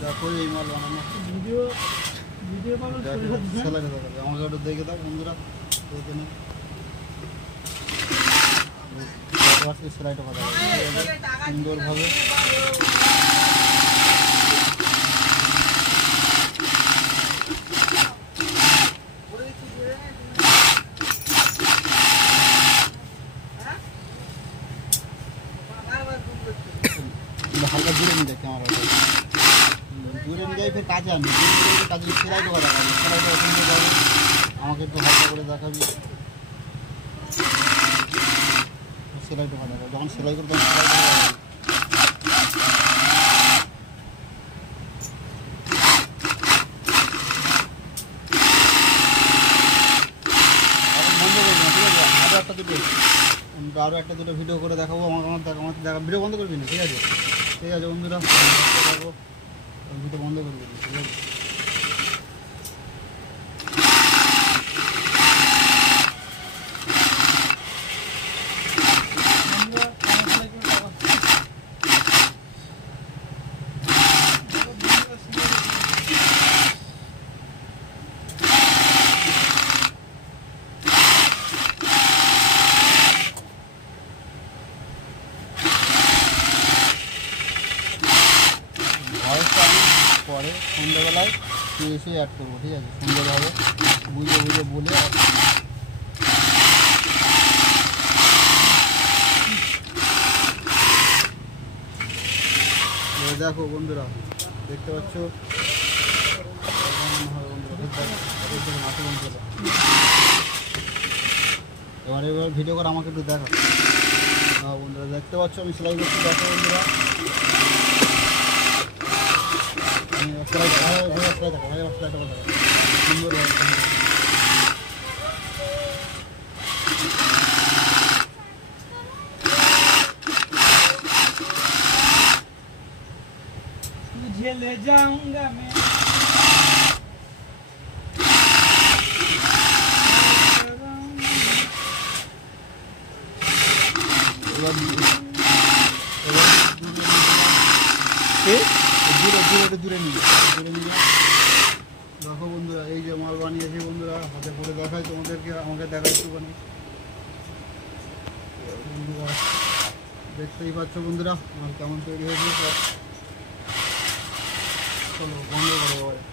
দেখো এই মাল বানানো ভিডিও সেলাইটা দেখো আমাকে একটু দেখে দাও বন্ধুরা দেখে নিন সেলাইটা কথা সুন্দরভাবে হালকা দূরে নিয়ে যায় ক্যামেরাটা দূরে নিয়ে যাই ফের কাজে আনি কাজে সেলাইটা কথা সেলাইটা সুন্দরভাবে আমাকে একটু হালকা করে দেখাবি সেলাইটা কথা যখন সেলাই করতে আরও একটা দুটো ভিডিও করে দেখাবো আমার ভিডিও বন্ধ করবি না ঠিক আছে বন্ধুরা দেখো ভিডিও বন্ধ করবি না ঠিক আছে ভয়েসটা আমি পরে সন্ধ্যাবেলায় এসে অ্যাড করবো ঠিক আছে সুন্দরভাবে বুঝে বলে দেখো বন্ধুরা দেখতে পাচ্ছ এবার ভিডিও করে আমাকে একটু দেখো বন্ধুরা দেখতে পাচ্ছ আমি সেলাই করছি দেখো বন্ধুরা সুন্দর तुझे ले जाऊंगा मैं দূরে নিয়ে দেখো বন্ধুরা এই যে মাল বানিয়েছি বন্ধুরা হাতে পরে দেখাই তোমাদেরকে আমাকে দেখাই একটুখানি বন্ধুরা দেখতেই পাচ্ছ বন্ধুরা মাল কেমন তৈরি হয়েছে চলো বন্ধ করো